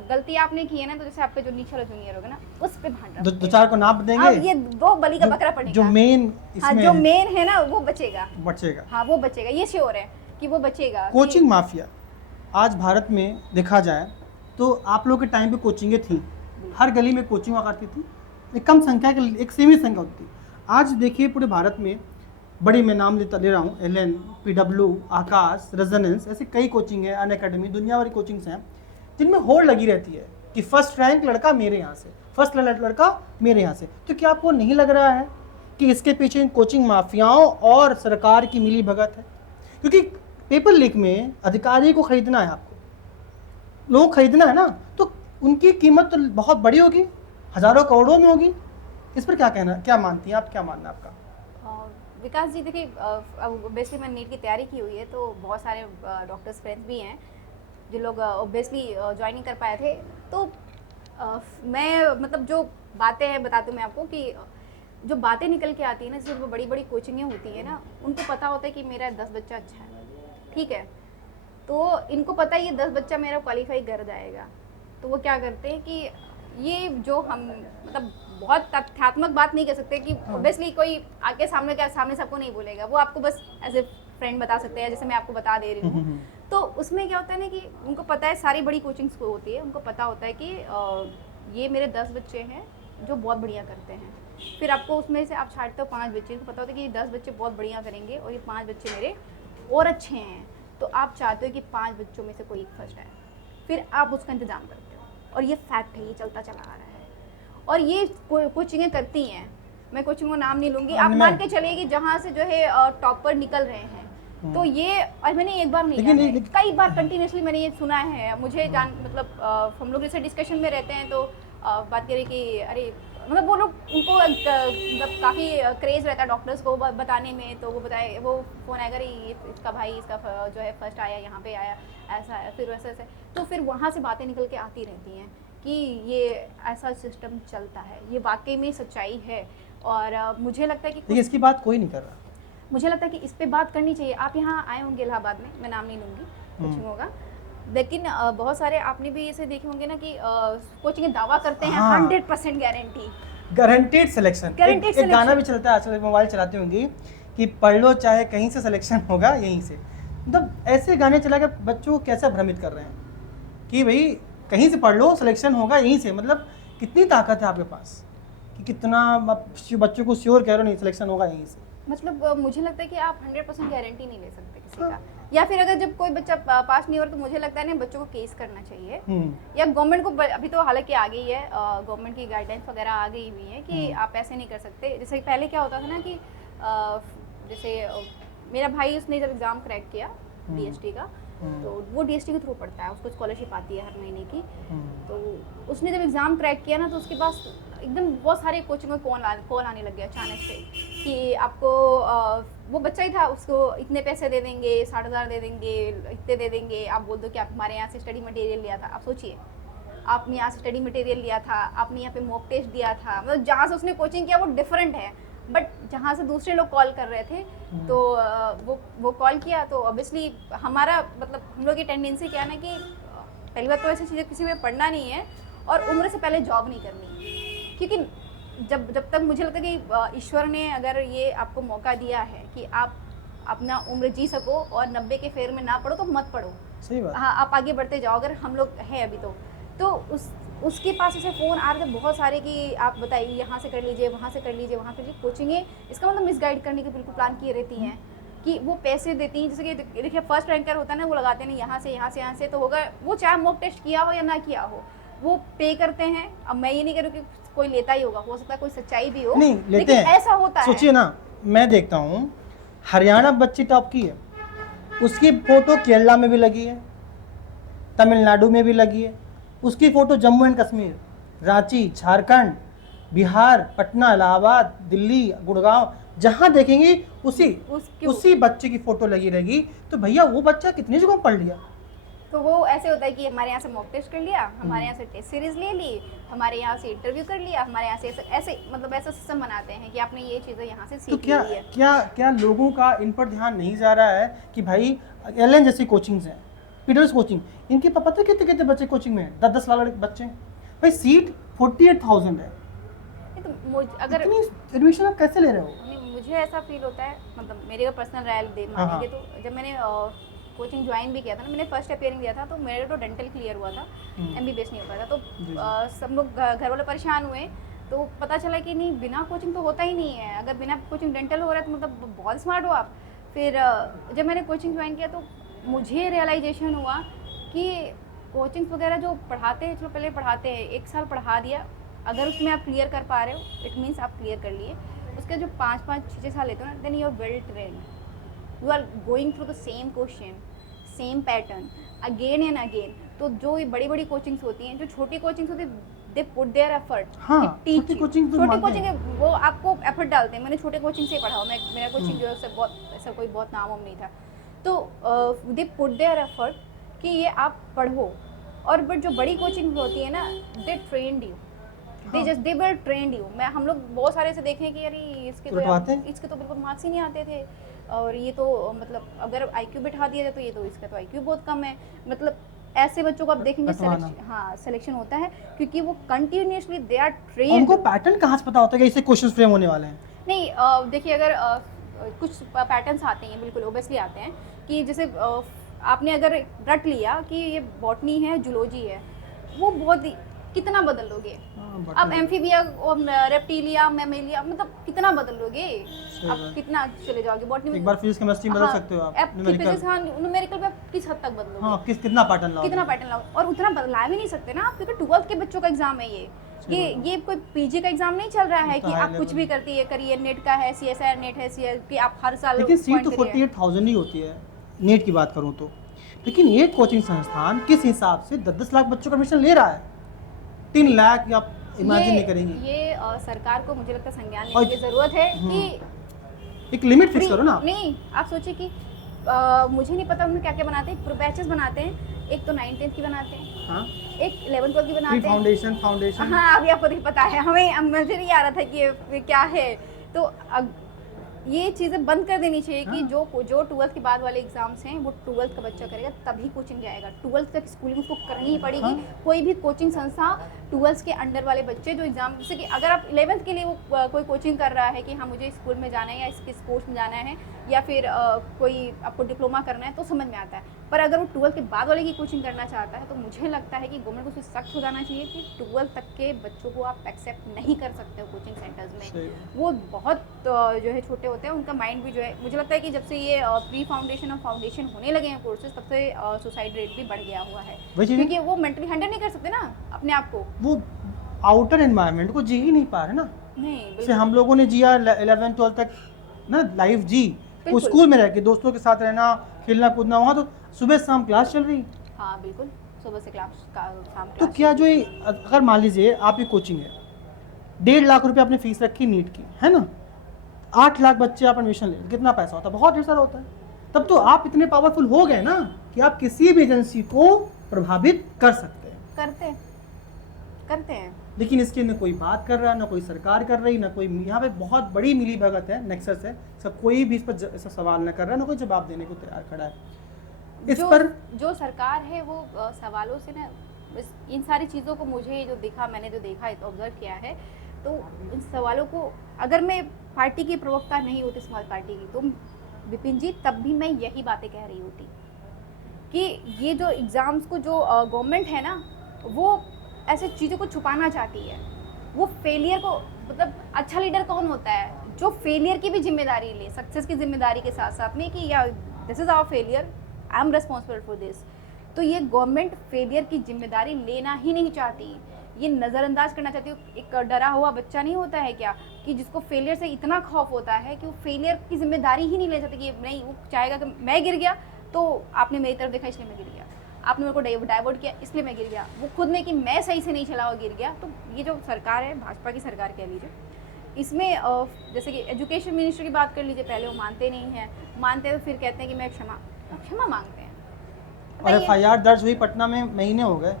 गलती आपने की है ना तो जैसे आपके जो नीचे वाला जूनियर होगा ना, उस पे ध्यान रखो, दो चार को नाप देंगे, ये वो बलि का बकरा पड़ेगा। जो मेन इसमें जो मेन है ना वो बचेगा। हाँ, वो बचेगा, ये श्योर है कि वो बचेगा। कोचिंग माफिया आज भारत में देखा जाए तो आप लोग के टाइम पे कोचिंगें थी, हर गली में कोचिंग हुआ करती थी, एक कम संख्या की, एक सीमित संख्या होती थी। आज देखिए पूरे भारत में बड़ी, मैं नाम ले रहा हूँ, एलएन, पीडब्ल्यू, आकाश, रेजोनेंस, ऐसी कई कोचिंग है, अन अकेडमी, दुनिया भर की कोचिंग्स हैं जिनमें होड़ लगी रहती है कि फर्स्ट रैंक लड़का मेरे यहाँ से, फर्स्ट लड़का मेरे यहाँ से। तो क्या आपको नहीं लग रहा है कि इसके पीछे इन कोचिंग माफियाओं और सरकार की मिली भगत है? क्योंकि पेपर लीक में अधिकारी को खरीदना है, आपको लोगों को खरीदना है ना, तो उनकी कीमत तो बहुत बड़ी होगी, हजारों करोड़ों में होगी। इस पर क्या कहना, क्या मानती हैं आप, क्या मानना आपका? विकास जी देखिए, ऑब्वियसली मैंने नीट की तैयारी की हुई है तो बहुत सारे डॉक्टर्स फ्रेंड्स भी हैं जो लोग ऑब्वियसली ज्वाइन नहीं कर पाए थे। तो मैं मतलब जो बातें हैं बताती हूँ मैं आपको कि जो बातें निकल के आती है ना, सिर्फ बड़ी बड़ी कोचिंगें होती है ना, उनको पता होता है कि मेरा 10 बच्चा अच्छा है, ठीक है, तो इनको पता है ये 10 बच्चा मेरा क्वालिफाई कर जाएगा। तो वो क्या करते हैं कि ये जो हम मतलब बहुत तथ्यात्मक बात नहीं कह सकते कि ऑब्वियसली कोई आके सामने सबको नहीं बोलेगा, वो आपको बस एज ए फ्रेंड बता सकते हैं, जैसे मैं आपको बता दे रही हूँ। तो उसमें क्या होता है ना कि उनको पता है, सारी बड़ी कोचिंग्स को होती है, उनको पता होता है कि ये मेरे 10 बच्चे हैं जो बहुत बढ़िया करते हैं। फिर आपको उसमें से आप छांटते हो 5 बच्चे, को पता होता है कि ये 10 बच्चे बहुत बढ़िया करेंगे और ये 5 बच्चे मेरे और अच्छे हैं, तो आप चाहते हो कि 5 बच्चों में से कोई एक फर्स्ट आए, फिर आप उसका इंतजाम करते हो। और ये फैक्ट है, ये चलता चला आ रहा है और ये कोचिंगें करती हैं। मैं कोचिंग का नाम नहीं लूँगी, आप मान के चलिए कि जहाँ से जो है टॉपर निकल रहे हैं, तो ये, और मैंने एक बार नहीं, कई बार कंटिन्यूसली मैंने ये सुना है। मुझे मतलब हम लोग जैसे डिस्कशन में रहते हैं तो बात करें कि अरे मतलब वो लोग उनको मतलब काफ़ी क्रेज रहता है डॉक्टर्स को बताने में, तो वो बताए, वो फ़ोन आएगा, ये इसका भाई इसका जो है फर्स्ट आया, यहाँ पे आया, ऐसा है, फिर वैसे ऐसे, तो फिर वहाँ से बातें निकल के आती रहती हैं कि ये ऐसा सिस्टम चलता है। ये वाकई में सच्चाई है। और मुझे लगता है कि लेकिन इसकी बात कोई नहीं कर रहा। मुझे लगता है कि इस पे बात करनी चाहिए। आप यहाँ आए होंगे इलाहाबाद में, मैं नाम नहीं लूँगी, कोचिंग होगा, लेकिन बहुत सारे आपने भी ऐसे देखे होंगे ना कि कोचिंग दावा करते हैं हाँ। 100% गारंटी, गारंटेड सिलेक्शन। Guaranteed एक गाना selection। भी चलता है आजकल, मोबाइल चलाते होंगे कि पढ़ लो चाहे कहीं से, सिलेक्शन होगा यहीं से। मतलब ऐसे गाने चला के बच्चों को कैसे भ्रमित कर रहे हैं कि भाई कहीं से पढ़ लो, सिलेक्शन होगा यहीं से। मतलब कितनी ताकत है आपके पास कि कितना बच्चों को श्योर कह रहे हो नहीं सिलेक्शन होगा यहीं से। मतलब मुझे लगता है कि आप 100% गारंटी नहीं ले सकते किसी का। या फिर अगर जब कोई बच्चा पास नहीं हो रहा, तो मुझे लगता है ना बच्चों को केस करना चाहिए, या गवर्नमेंट को, अभी तो हालांकि आ गई है, गवर्नमेंट की गाइडलाइंस वगैरह आ गई हुई है कि आप ऐसे नहीं कर सकते। जैसे पहले क्या होता था ना कि जैसे मेरा भाई, उसने जब एग्ज़ाम क्रैक किया डीएसटी का, तो वो डीएसटी के थ्रू पढ़ता है, उसको स्कॉलरशिप आती है हर महीने की। तो उसने जब एग्ज़ाम क्रैक किया ना, तो उसके पास एकदम बहुत सारे कोचिंग में कॉल आने लग गया अचानक से कि आपको वो बच्चा ही था, उसको इतने पैसे दे देंगे, 60,000 दे देंगे, इतने दे देंगे, आप बोल दो कि आप हमारे यहाँ से स्टडी मटेरियल लिया था। आप सोचिए, आपने यहाँ से स्टडी मटेरियल लिया था, आपने यहाँ पे मॉक टेस्ट दिया था, मतलब जहाँ से उसने कोचिंग किया वो डिफरेंट है, बट जहाँ से दूसरे लोग कॉल कर रहे थे, तो वो कॉल किया, तो ऑब्वियसली हमारा मतलब हम लोग की टेंडेंसी क्या है ना कि पहली बात तो ऐसी चीज़ें किसी में पढ़ना नहीं है, और उम्र से पहले जॉब नहीं करनी, क्योंकि जब तक मुझे लगता है कि ईश्वर ने अगर ये आपको मौका दिया है कि आप अपना उम्र जी सको और 90 के फेर में ना पढ़ो, तो मत पढ़ो। सही बात। हाँ, आप आगे बढ़ते जाओ। अगर हम लोग हैं अभी तो उसके पास ऐसे फ़ोन आ रहे थे बहुत सारे कि आप बताइए, यहाँ से कर लीजिए, वहाँ से कर लीजिए, वहाँ कर लीजिए कोचिंगें। इसका मतलब मिसगाइड करने के बिल्कुल प्लान किए रहती हैं कि वो पैसे देती हैं। जैसे कि देखिए फर्स्ट रैंकर होता है ना, वो लगाते हैं यहाँ से तो होगा, वो चाहे मॉक टेस्ट किया हो या ना किया हो, वो पे करते हैं। अब मैं ये नहीं कह रही कि कोई लेता ही होगा, हो सकता है कोई सच्चाई भी हो, नहीं लेते लेकिन हैं, ऐसा होता है। सोचिए ना, मैं देखता हूँ हरियाणा बच्ची टॉप की है, उसकी फोटो केरला में भी लगी है, तमिलनाडु में भी लगी है, उसकी फोटो जम्मू एंड कश्मीर, रांची, झारखंड, बिहार, पटना, इलाहाबाद, दिल्ली, गुड़गांव, जहाँ देखेंगे उसी बच्चे की फोटो लगी रहेगी। तो भैया वो बच्चा कितनी जगह पढ़ लिया। तो वो ऐसे होता है कि हमारे यहाँ से मॉक टेस्ट कर लिया, हमारे यहाँ से टेस्ट सीरीज ले ली, हमारे यहाँ से इंटरव्यू कर लिया, हमारे यहाँ से ऐसे मतलब ऐसा सिस्टम बनाते हैं कि आपने ये चीज़ें यहाँ से सीख तो ली है। क्या लोगों का इन पर ध्यान नहीं जा रहा है कि भाई एलएन जैसी कोचिंग्स हैं, पीटर्स कोचिंग, इनके पता कितने कितने बच्चे कोचिंग में, 10-10 लाख बच्चे, भाई सीट 48,000 है। तो अगर एडमिशन आप कैसे ले रहे हो? मुझे ऐसा फील होता है, मतलब मेरे पर्सनल राय दे मानेंगे तो जब मैंने कोचिंग ज्वाइन भी किया था ना, मैंने फर्स्ट अपियरिंग दिया था, तो मेरे तो डेंटल क्लियर हुआ था, एमबीबीएस नहीं हो पाया था, तो सब लोग घर वाले परेशान हुए, तो पता चला कि नहीं, बिना कोचिंग तो होता ही नहीं है, अगर बिना कोचिंग डेंटल हो रहा है तो मतलब बहुत स्मार्ट हो आप। फिर जब मैंने कोचिंग ज्वाइन किया तो मुझे रियलाइजेशन हुआ कि कोचिंग्स वगैरह जो पढ़ाते हैं, जो पहले पढ़ाते हैं, 1 साल पढ़ा दिया, अगर उसमें आप क्लियर कर पा रहे हो, इट मीन्स आप क्लियर कर लिए। उसके जो 5-5-6 साल लेते हो ना, then you are well trained, you are going through the same question, same pattern again and again. तो जो ये बड़ी बड़ी कोचिंग्स होती हैं, जो छोटी कोचिंग्स होती है, दे पुट देयर एफर्ट। छोटी कोचिंग है वो आपको एफर्ट डालते हैं। मैंने छोटे कोचिंग से पढ़ा हो, मेरा कोचिंग जो है बहुत ऐसा कोई बहुत नाम नहीं था, तो दे पुट देयर एफर्ट कि ये आप पढ़ो। और बट जो बड़ी कोचिंग होती है ना, they trained you, they will trained you. हम लोग बहुत सारे से देखे कि यार इसके तो बिल्कुल मार्क्स ही नहीं आते थे, और ये तो मतलब अगर आईक्यू बिठा दिया जाए तो ये तो इसका तो आईक्यू बहुत कम है। मतलब ऐसे बच्चों को आप देखेंगे सिलेक्शन होता है, क्योंकि वो कंटिन्यूअसली दे आर ट्रेन्ड। उनको पैटर्न कहाँ से पता होता है कि इससे क्वेश्चंस फ्रेम होने वाले हैं? नहीं, देखिए अगर कुछ पैटर्न्स आते हैं, बिल्कुल ओबियसली आते हैं, कि जैसे आपने अगर रट लिया कि ये बॉटनी है, जूलॉजी है, वो बहुत कितना बदल लोगे अब, एम्फीबिया और रेप्टिलिया, मैमेलिया, मतलब कितना बदल लोगे आप, कितना चले जाओगे बॉटनी में। एक बार फिजिक्स केमिस्ट्री बदल सकते हो आप, न्यूमेरिकल पे किस हद तक बदलोगे? हाँ, कितना पैटर्न लाओ, और उतना बदला भी नहीं सकते ना आप, क्योंकि 12th के बच्चों का एग्जाम है ये कोई पीजी का एग्जाम नहीं चल रहा है कि आप कुछ भी करती है करिए। नेट का है, सीएसआर नेट है, कि आप हर साल, लेकिन सीट तो 48,000 ही होती है नेट की बात करूँ तो। लेकिन ये कोचिंग संस्थान किस हिसाब से 10-10 लाख बच्चों का एडमिशन ले रहा है? 3 लाख या इमेजिन नहीं करेंगी। ये सरकार को मुझे लगता है संज्ञान और- लेने की ज़रूरत है कि एक लिमिट फिक्स करो ना आप। नहीं, आप सोचिए कि मुझे नहीं पता उन्होंने क्या क्या बनाते हैं, बैचेस बनाते हैं, एक तो 9th-10th की बनाते हैं, हाँ, एक 11th-12th की प्री बनाते हैं। फाउंडेशन हाँ, अभी आपको नहीं पता है, मुझे नहीं आ रहा था कि ये क्या है। तो ये चीज़ें बंद कर देनी चाहिए कि हाँ। जो 12th के बाद वाले एग्जाम्स हैं वो 12th का बच्चा करेगा तभी कोचिंग जाएगा। 12th तक स्कूलिंग उसको करनी ही पड़ेगी। हाँ। कोई भी कोचिंग संस्था 12th के अंडर वाले बच्चे जो एग्जाम, जैसे कि अगर आप 11th के लिए वो कोई कोचिंग कर रहा है कि हाँ मुझे स्कूल में जाना है या इसके स्पोर्ट्स में जाना है या फिर कोई आपको डिप्लोमा करना है तो समझ में आता है। पर अगर वो 12th के बाद वाले की कोचिंग करना चाहता है तो मुझे लगता है कि गवर्नमेंट को उससे सख्त हो जाना चाहिए कि 12th तक के बच्चों को आप एक्सेप्ट नहीं कर सकते हो कोचिंग सेंटर्स में। सही। वो बहुत जो है छोटे होते हैं, उनका माइंड भी जो है, मुझे लगता है कि जब से ये प्री फाउंडेशन और फाउंडेशन होने लगे हैं कोर्सेज तब से सुसाइड रेट भी बढ़ गया हुआ है, वही चीज़ है। क्योंकि वो मेंटली हैंडल नहीं कर सकते ना अपने आप को। वो आउटर एनवायरनमेंट को जी ही नहीं पा रहे ना। नहीं जैसे बिल्कुल, हम लोगों ने जिया 11-12 तक ना लाइफ जी, वो बिल्कुल। स्कूल में रह के दोस्तों के साथ रहना, खेलना कूदना, वहाँ तो सुबह शाम क्लास चल रही। हाँ बिल्कुल, सुबह से क्लास शाम तो क्लास क्या होती जो है। ये अगर मान लीजिए आपकी कोचिंग है, 1.5 लाख रुपए आपने फीस रखी नीट की, है ना, 8 लाख बच्चे आप एडमिशन ले, कितना पैसा होता है? बहुत ढेर सारा होता है। तब तो आप इतने पावरफुल हो गए ना कि आप किसी भी एजेंसी को प्रभावित कर सकते हैं। करते हैं। लेकिन इसकी न कोई बात कर रहा है, ना कोई सरकार कर रही, ना कोई, यहाँ पे बहुत बड़ी मिली भगत है, नेक्सस है, सब कोई भी इस पर ऐसा सवाल ना कर रहा है, ना कोई जवाब देने को तैयार खड़ा है इस पर। जो सरकार है वो सवालों से ना, इन सारी चीज़ों को मुझे जो दिखा, मैंने जो देखा ऑब्जर्व किया है, तो इन सवालों को, अगर मैं पार्टी की प्रवक्ता नहीं होती समाज पार्टी की, तो विपिन जी तब भी मैं यही बातें कह रही होती कि ये जो एग्ज़ाम्स को जो गवर्नमेंट है ना, वो ऐसे चीज़ों को छुपाना चाहती है। वो फेलियर को, मतलब अच्छा लीडर कौन होता है जो फेलियर की भी जिम्मेदारी ले, सक्सेस की जिम्मेदारी के साथ साथ में, कि या this is our failure, I am responsible for this. तो ये गवर्नमेंट फेलियर की जिम्मेदारी लेना ही नहीं चाहती, ये नज़रअंदाज करना चाहती है। एक डरा हुआ बच्चा नहीं होता है क्या, कि जिसको फेलियर से इतना खौफ होता है कि वो फेलियर की जिम्मेदारी ही नहीं ले सकती, कि नहीं, वो चाहेगा कि मैं गिर गया तो आपने मेरी तरफ देखा इसलिए मैं गिर गया, आपने मेरे को डाइवर्ट किया इसलिए मैं गिर गया, वो खुद में कि मैं सही से नहीं चला और गिर गया। तो ये जो सरकार है, भाजपा की सरकार कह लीजिए, इसमें जैसे कि एजुकेशन मिनिस्टर की बात कर लीजिए, पहले वो मानते नहीं हैं, मानते तो फिर कहते हैं कि मैं क्षमा मांगते हैं। और FIR दर्ज हुई पटना में, महीने हो गए,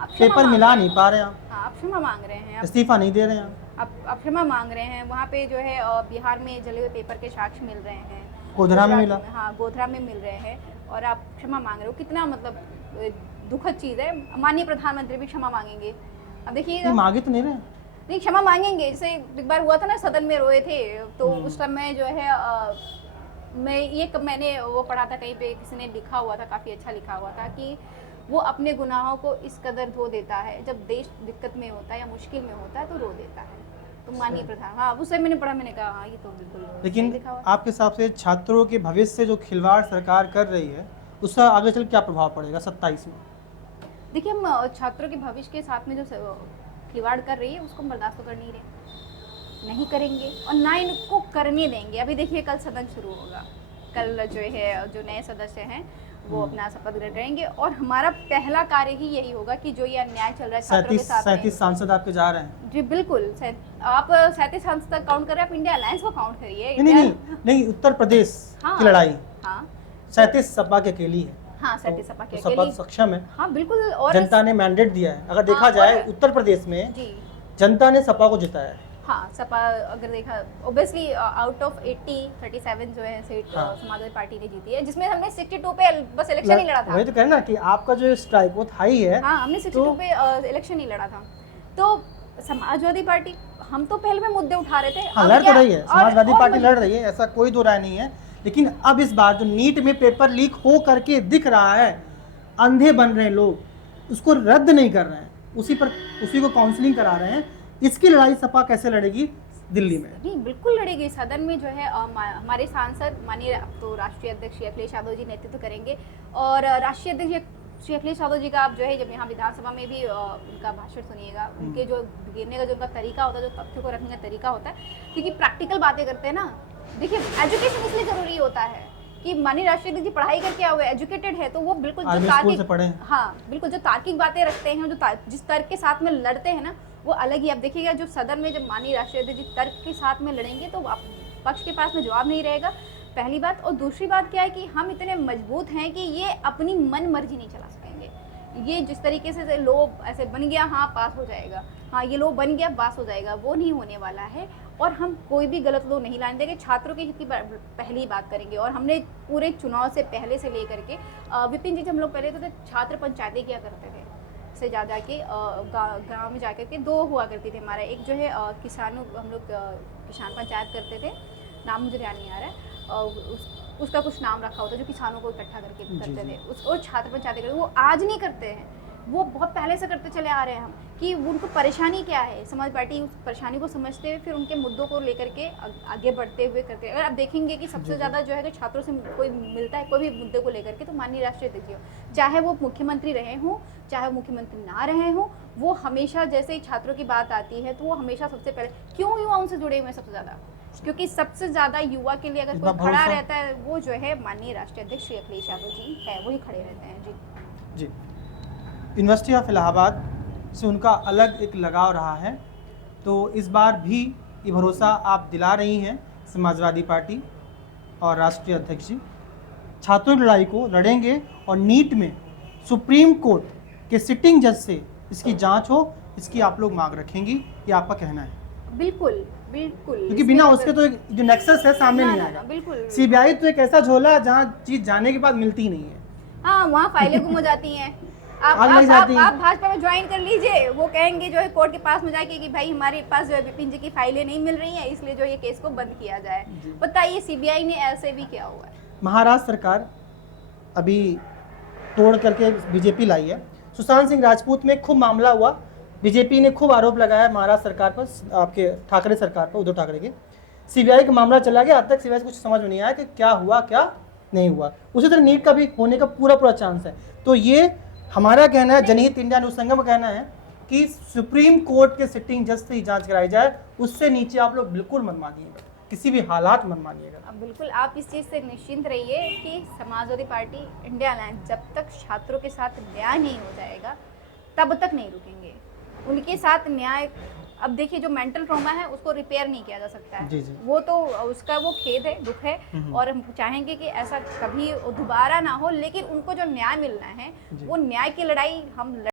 आप क्षमा पेपर मांग मिला रहे नहीं हैं। पा रहे हैं, हाँ, आप क्षमा मांग रहे हैं, इस्तीफा नहीं दे रहे हैं, आप क्षमा मांग रहे हैं। वहाँ पे जो है बिहार में जले हुए पेपर के साक्ष्य मिल रहे हैं, गोधरा में मिला। हाँ, गोधरा में मिल रहे हैं, और आप क्षमा मांग रहे हो। कितना मतलब दुखद चीज़ है। माननीय प्रधानमंत्री भी क्षमा मांगेंगे। अब देखिए, ये मांगे तो नहीं रहे। नहीं, क्षमा मांगेंगे। जैसे एक बार हुआ था ना, सदन में रोए थे, तो उस समय जो है मैंने वो पढ़ा था कहीं पे, किसी ने लिखा हुआ था, काफ़ी अच्छा लिखा हुआ था, कि वो अपने गुनाहों को इस कदर धो देता है, जब देश दिक्कत में होता है या मुश्किल में होता है तो रो देता है। तो माननीय प्रधान, हाँ, उस समय मैंने पढ़ा, मैंने कहा हाँ, ये तो बिल्कुल सही लेकिन लिखा हुआ है। आपके हिसाब से छात्रों के भविष्य से जो खिलवाड़ सरकार कर रही है, उसका आगे चल क्या प्रभाव पड़ेगा 27 में? देखिए, हम छात्रों के भविष्य के साथ में जो खिलवाड़ कर रही है उसको हम बर्दाश्त तो कर नहीं रहे, नहीं करेंगे और ना इनको करने देंगे। अभी देखिए, कल सदन शुरू होगा, कल जो है जो नए सदस्य हैं वो अपना शपथ ग्रहण करेंगे, और हमारा पहला कार्य ही यही होगा कि जो ये अन्याय चल रहा है छात्रों के साथ में। 37 सांसद आपके जा रहे हैं। जी बिल्कुल, आप 37 सांसद तक काउंट कर रहे हैं, आप इंडिया अलायंस को काउंट करिए। नहीं, उत्तर प्रदेश हाँ, की लड़ाई हाँ 37 सपा की अकेली है। हाँ, 37 सपा के तो सपा सक्षम है, हाँ बिल्कुल। और जनता ने मैंडेट दिया है। अगर देखा हाँ, जाए और- उत्तर प्रदेश में जी जनता ने सपा को जिताया है। हाँ, सपा अगर देखा, ऑब्वियसली आउट ऑफ 80 37 जो है सीट हाँ। समाजवादी पार्टी ने जीती है, जिसमें हमने 62 पे बस इलेक्शन ही लड़ा था। वही तो कहना कि आपका जो स्ट्राइक वो हाई है। हाँ, हमने 62 पे इलेक्शन ही लड़ा था। तो समाजवादी पार्टी, हम तो पहले में मुद्दे उठा रहे थे। हाँ, अब लड़ तो क्या- रही है, और- समाजवादी और पार्टी मुझे- लड़ रही है, ऐसा कोई दो राय नहीं है। लेकिन अब इस बार जो नीट में पेपर लीक हो करके दिख रहा है, अंधे बन रहे हैं लोग, उसको रद्द नहीं कर रहे हैं, उसी को काउंसलिंग करा रहे हैं। इसकी लड़ाई सपा कैसे लड़ेगी दिल्ली में? नहीं, बिल्कुल लड़ेगी। सदन में जो है हमारे सांसद माननीय तो राष्ट्रीय अध्यक्ष श्री अखिलेश यादव जी नेतृत्व करेंगे, और राष्ट्रीय अध्यक्ष श्री अखिलेश यादव जी का आप जो है जब यहाँ विधानसभा में भी उनका भाषण सुनिएगा, उनके जो गिरने का जो उनका तरीका होता है, जो तथ्यों को रखने का तरीका होता है, क्योंकि प्रैक्टिकल बातें करते हैं ना। देखिए, एजुकेशन इसलिए जरूरी होता है कि माननीय राष्ट्रीय अध्यक्ष जी पढ़ाई करके आए हुए, एजुकेटेड है, तो वो बिल्कुल जो आर्मी स्कूल से तार्किक, पढ़े हैं। हाँ बिल्कुल, जो तार्किक बातें रखते हैं, जो जिस तर्क के साथ में लड़ते हैं ना, वो अलग ही। आप देखिएगा जो सदन में जब माननीय राष्ट्रीय अध्यक्ष जी तर्क के साथ में लड़ेंगे तो पक्ष के पास में जवाब नहीं रहेगा, पहली बात। और दूसरी बात क्या है कि हम इतने मजबूत हैं कि ये अपनी मन मर्जी नहीं चला सकेंगे। ये जिस तरीके से लो ऐसे बन गया, हाँ पास हो जाएगा, हाँ ये लो बन गया पास हो जाएगा, वो नहीं होने वाला है। और हम कोई भी गलत लो नहीं लाने देंगे, छात्रों के हित की पहली बात करेंगे। और हमने पूरे चुनाव से पहले से लेकर के विपिन जी जब हम लोग पहले तो छात्र पंचायतें किया करते थे से जा के गाँव में जाकर के, 2 हुआ करती थी हमारा। एक जो है किसानों, हम लोग किसान पंचायत करते थे, नाम मुझे ध्यान नहीं आ रहा है, उसका कुछ नाम रखा होता जो किसानों को इकट्ठा करके करते थे उस, और छात्र पंचायतें करते। वो आज नहीं करते हैं, वो बहुत पहले से करते चले आ रहे हैं हम, कि उनको परेशानी क्या है। समाज पार्टी उस परेशानी को समझते हुए फिर उनके मुद्दों को लेकर के आगे बढ़ते हुए करते हैं। अगर आप देखेंगे कि सबसे ज़्यादा जो है कि छात्रों से कोई मिलता है कोई भी मुद्दे को लेकर के, तो माननीय राष्ट्रीय अध्यक्ष जी हो, चाहे वो मुख्यमंत्री रहे हों चाहे वो मुख्यमंत्री ना रहे हों, वो हमेशा जैसे ही छात्रों की बात आती है तो वो हमेशा सबसे पहले, क्यों युवाओं से जुड़े हुए हैं सबसे ज़्यादा, क्योंकि सबसे ज़्यादा युवा के लिए अगर कोई खड़ा रहता है वो जो है माननीय राष्ट्रीय अध्यक्ष श्री अखिलेश यादव जी है, वही खड़े रहते हैं। जी जी, यूनिवर्सिटी ऑफ इलाहाबाद से उनका अलग एक लगाव रहा है, तो इस बार भी ये भरोसा आप दिला रही हैं समाजवादी पार्टी और राष्ट्रीय अध्यक्ष जी, छात्रों की लड़ाई को लड़ेंगे और नीट में सुप्रीम कोर्ट के सिटिंग जज से इसकी जांच हो, इसकी आप लोग मांग रखेंगी, ये आपका कहना है? बिल्कुल बिल्कुल, क्योंकि बिना उसके तो जो नेक्सस है सामने नहीं आएगा। बिल्कुल, सीबीआई तो एक ऐसा झोला है जहाँ चीज जाने के बाद मिलती ही नहीं है। हाँ, वहाँ फाइलें गुम हो जाती हैं। आप भाजपा में ज्वाइन कर लीजिए, वो कहेंगे जो है कोर्ट के पास में जाके कि भाई हमारे पास जो है विपिन जी की फाइलें नहीं मिल रही हैं, इसलिए जो ये केस को बंद किया जाए। बताइए, सीबीआई ने ऐसे भी किया हुआ है। महाराष्ट्र सरकार अभी तोड़ करके बीजेपी लाई है। सुशांत सिंह राजपूत में खूब मामला हुआ, बीजेपी ने खूब आरोप लगाया महाराष्ट्र सरकार पर, आपके ठाकरे सरकार पर, उद्धव ठाकरे के। सीबीआई का मामला चला गया, आज तक सीबीआई को कुछ समझ में नहीं आया कि क्या हुआ क्या नहीं हुआ। उसी तरह नीट का भी होने का पूरा चांस है। तो ये हमारा कहना है, जनहित इंडिया न्यूज संगम का कहना है कि सुप्रीम कोर्ट के सिटिंग जज से ही जांच कराई जाए, उससे नीचे आप लोग बिल्कुल मत मानिएगा, किसी भी हालात मत मानिएगा। बिल्कुल, आप इस चीज़ से निश्चिंत रहिए कि समाजवादी पार्टी इंडिया अलायंस जब तक छात्रों के साथ न्याय नहीं हो जाएगा तब तक नहीं रुकेंगे। उनके साथ न्याय, अब देखिए जो मेंटल ट्रॉमा है उसको रिपेयर नहीं किया जा सकता है। जी जी। वो तो उसका वो खेद है, दुख है, और हम चाहेंगे कि ऐसा कभी दोबारा ना हो, लेकिन उनको जो न्याय मिलना है वो न्याय की लड़ाई हम